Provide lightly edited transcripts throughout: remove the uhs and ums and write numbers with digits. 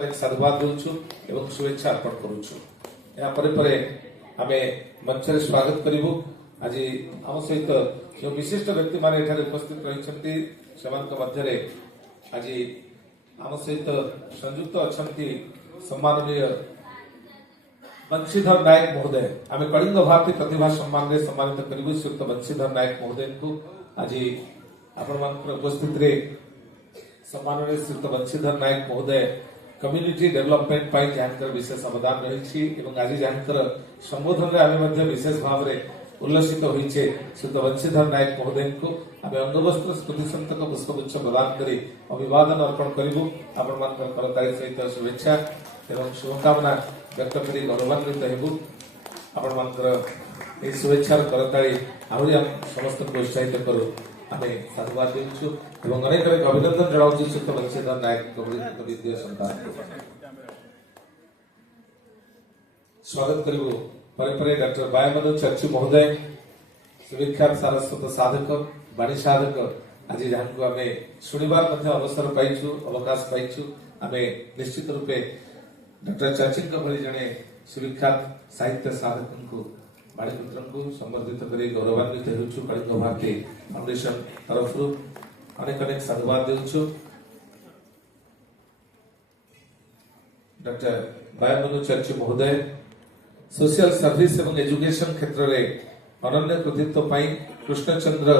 साधुवाद दूचु एवं शुभेच्छा अर्पण करूछु। या परे परे आमे मंचरे स्वागत करिबु। आज आम सहित जो विशिष्ट व्यक्ति माने एठारे उपस्थित रहिसंती सेमानक मध्यरे आज आम सहित संयुक्त अछंती सम्माननीय बंशीधर नायक महोदय। आमे कलिंग भारती प्रतिभा सम्मान रे सम्मानित करिबु श्रीयुक्त बंशीधर नायक महोदय को आज आपण मानक उपस्थित रे सम्माननीय श्रीयुक्त बंशीधर नायक महोदय कम्युनिटी डेवलपमेंट पाई जानकर विशेष अवदान रही आज जानकर संबोधन में आम विशेष भाव में उल्लसित होइछे श्रीयुक्त बंशीधर नायक महोदय को आम अंगवस्त्र स्मृति संतक पुष्पगुच्छ प्रदान कर अभिवादन अर्पण करूँ। आपण मान करताली सहित शुभेच्छा एवं शुभकामना व्यक्त कर गौरवान्वित हेबु। आपण मान शुभेच्छार करताली आहरी आम समस्त को उत्साहित करूँ। आम साधुवाद देउछु एवं अनेक अनेक अभिनंदन जनाउछु श्रीयुक्त बंशीधर नायक विद्या संतान स्वागत करिबु। परे परे डॉक्टर बायमनु चर्चु महोदय सुविख्यात सारस्वत साधक वाणी साधक आज जहाँ को आम शुणिबार अवसर पाइछु अवकाश पाइछु। आम निश्चित रूपे डॉक्टर चर्चिन भली जड़े सुविख्यात साहित्य साधक को बाणीपुत्र को संबर्धित कर गौरवान्वित होउछु। कलिंग भारती फाउंडेशन तरफ अनेक अनेक साधुवाद देउछु। डॉक्टर बायमनु चर्चु महोदय सोशल सर्विस एवं एजुकेशन क्षेत्र में अनन्य कृतित्व पाई कृष्णचंद्र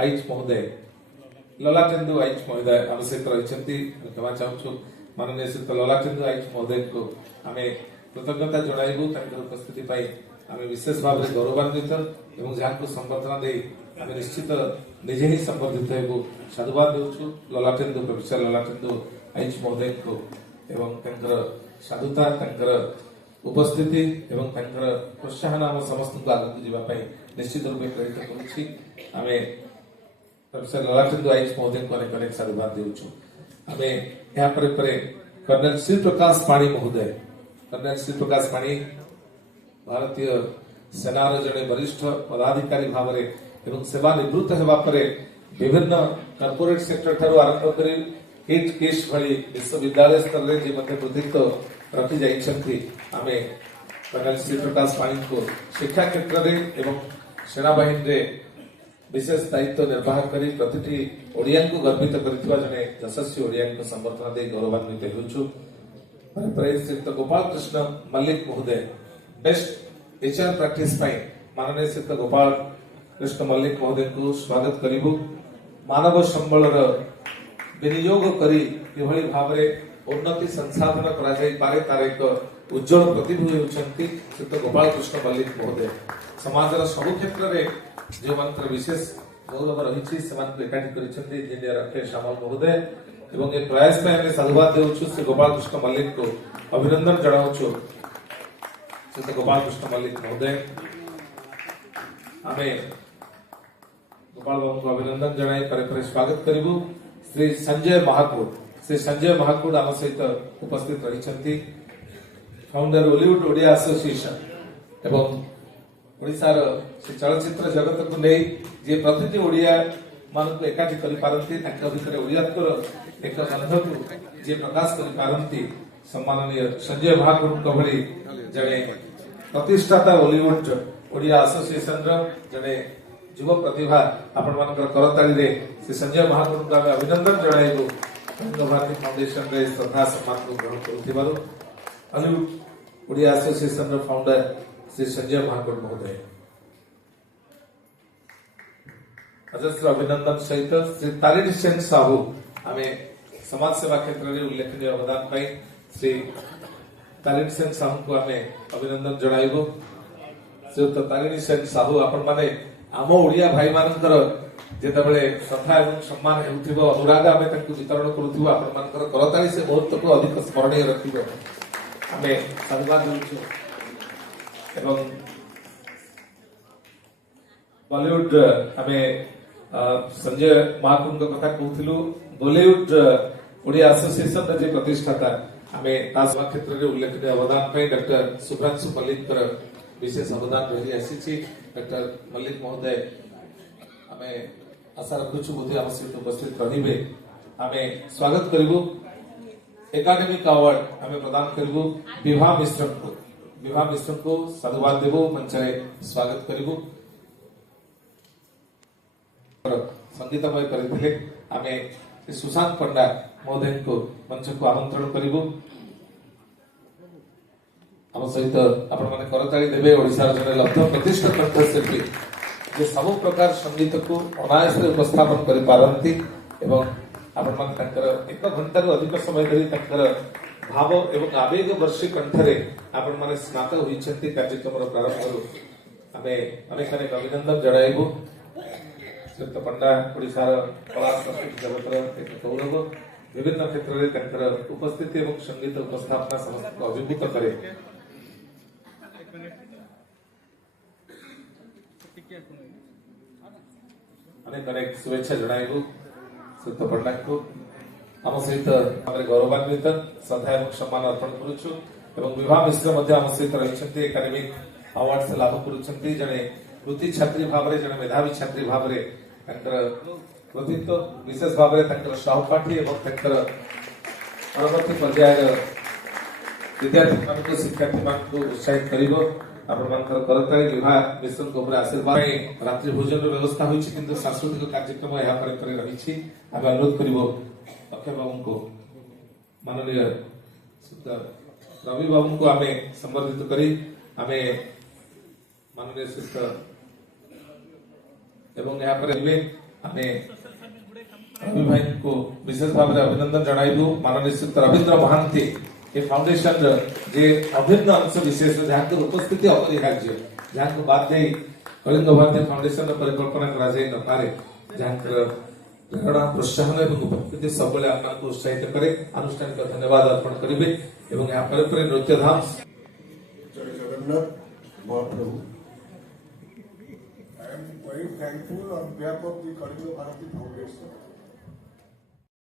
आईच महोदय ललाटेन्दु आईच महोदय आम सहित रही क्षमा चाहूँ। माननीय श्रीयुक्त ललाटेन्दु आईच महोदय को आम कृतज्ञता जणाइबु। उपस्थिति पाई आम विशेष भाव में गौरवान्वित एवं जहाँ को संबर्धना दे आम निश्चित निजे ही संबर्धित हेबु। साधुवाद देउछु ललाटेन्दु प्रोफेसर ललाटेन्दु आईच महोदय को एवं साधुता उपस्थिति एवं प्रोत्साहन आम समस्त को आगे जावाई निश्चित रूप प्रेरित करुच्ची। आम प्रोफेसर ललाटेन्दु आईच महोदय को अनेक अनेक साधुवाद देउछु। आम यहाँ कर्नल श्री प्रकाश पाणी महोदय कर्नल श्री प्रकाश पाणी भारतीय सेनार जड़े वरिष्ठ पदाधिकारी भाव में एवं सेवा निवृत्त होगा विभिन्न कॉर्पोरेट सेक्टर ठारू आरंभ कर हिट किस भली विश्वविद्यालय स्तर में जी कृतित्व रखी जाइछंती। आम कर्नल श्री प्रकाश पाणी को शिक्षा क्षेत्र में एवं सेनाबाहिनी रे विशेष दायित्व निर्वाह कर प्रति ओडिया को गर्वित करथिबा जने यशस्वी ओडिया को संबर्धना दे गौरवान्वित होउछु। श्रीयुक्त गोपाल कृष्ण मल्लिक महोदय बेस्ट एचआर प्रैक्टिस पाई माननीय श्रीयुक्त गोपाल कृष्ण मल्लिक महोदय को स्वागत करिबु। मानव संबल विनियोग करी किभली भाव में उन्नति संसाधन करा जाई पारे तार एक उज्जवल प्रतिबिंब होउछंती श्रीयुक्त गोपाल कृष्ण मल्लिक महोदय। समाजर सब क्षेत्र में जो मंत्र विशेष गौरव रही एकाठी करिसेंती इंजीनियर अखिलेश सामल महोदय एवं ए प्रयास में आम साधुवाद देउछु। श्री गोपाल कृष्ण मल्लिक को अभिनंदन जनाउछु। श्री गोपाल कृष्ण मल्लिक महोदय आम गोपाल बाबू को अभिनंदन जनाई पर स्वागत करिबु। श्री संजय महाकूड आम सहित उपस्थित रही फाउंडर हॉलीवुड ओडिया एसोसिएशन एवं ओडिशार चलचित्र जगत को नहीं जे प्रति ओडिया मान को एकाठी कर पारंती भीतर ओडियात्वर एक बंध को जे प्रकाश कर पारंती सम्माननीय संजय महाकूड भली जड़े प्रतिष्ठाता हॉलीवुड ओडिया एसोसिएशन जड़े युव प्रतिभा आपण मान करताली रे श्री संजय महाकूड को आम अभिनंदन जणाइबु। भारती फाउंडेशन रे श्रद्धा सम्मान को ग्रहण करुथिबारु हॉलीवुड ओडिया एसोसिएशन रो फाउंडर श्री संजय महाकूड महोदय अजस्र अभिनंदन सहित श्री तारिणी सेन साहू आम समाज सेवा क्षेत्र में उल्लेखनीय अवदान पाई श्री तारिणी सेन साहू को आम अभिनंदन जणाइबु। श्रीयुक्त तारिणी सेन साहू आपण माने आम ओडिया भाई मानकर जेतेबेले श्रद्धा एवं सम्मान हेउथिबो अनुराग आमे ताकु वितरण करुथिबो आपण मानकर करताली से मुहूर्त को अधिक स्मरणीय रखिबो आमे साधुवाद देउछु। एवं बॉलीवुड आमे संजय महाकुंड कथा कहूथिलु बॉलीवुड ओडिया एसोसिएशन जे प्रतिष्ठाता आमे तासमा क्षेत्र रे उल्लेखनीय अवदान पाई डॉक्टर सुभ्रांशु मल्लिक विशेष अवदान रही आसी। डॉक्टर मल्लिक महोदय आम आशा रखुछु बोधे आम सहित उपस्थित रहिबे। आम स्वागत करिबु। एकाडेमिक अवार्ड आम प्रदान करूँ विभा मिश्र को साधुवाद देव मंच स्वागत करूँ संगीतमय करते आम सुशांत पंडा महोदय को मंच को आमंत्रण करूँ आम सहित आपण मैंने करताली देवे ओडिशार जने लब्ध प्रतिष्ठित कंठशिल्पी जे सब प्रकार संगीत को अनायास उपस्थापन कर पारती एवं आपण मान तंकर एक घंटा अधिक समय धरी तंकर भाव एवं आवेग वर्षी कंठरे आपण माने स्नात होइछंती कार्यक्रम प्रारंभ आमे अनेक अनेक अभिनंदन जणाइबु श्रीयुक्त पंडा ओडिशार कला संस्कृति जगतर एक गौरव विभिन्न क्षेत्र में तंकर उपस्थिति एवं संगीत उपस्थापना समस्त को अभिभूत करे अनेक अनेक शुभेच्छा जणाइबु श्रीयुक्त पंडा को आम सहित गौरवान्वित श्रद्धा एवं सम्मान अर्पण करुछु एवं विभा मिश्र मध्य आम सहित रहिछंती एकाडेमिक अवार्ड से लाभ करुछंती जने कृति छात्री भाव रे जने मेधावी छात्री भाव रे तंकर कृतित्व विशेष भाव रे तंकर सहपाठी एवं तंकर परवर्ती पर्यायर विद्यार्थी मानक शिक्षार्थी मानक उत्साहित करिवो आपण मानकर करताली विभा मिश्र को ऊपर आशीर्वाद रात्रि भोजन व्यवस्था होइछि किंतु सांस्कृतिक कार्यक्रम यहाँ पर रही आम अनुरोध करिवो अक्षय बाबू को माननीय रवि बाबू को आमे संबर्धित करी आमे माननीय श्रीयुक्त एवं यहाँ पर आमे रवि भाई को विशेष भाव में अभिनंदन जणाइबु माननीय श्रीयुक्त रविंद्र महांती ये फाउंडेशन जे अभिन्न अंश विशेष जहाँ उपस्थिति अपरिहार्य जहाँ को बात दे कलिंग भारतीय फाउंडेशन परिकल्पना करा जाय न पारे जहाँ प्रेरणा प्रोत्साहन एवं उपस्थिति सब आपको उत्साहित करे आनुष्ठानिक धन्यवाद अर्पण करेंगे एवं यहाँ पर नृत्य धाम जय जगन्नाथ महाप्रभु I am very thankful on behalf of the Kalinga Bharati Foundation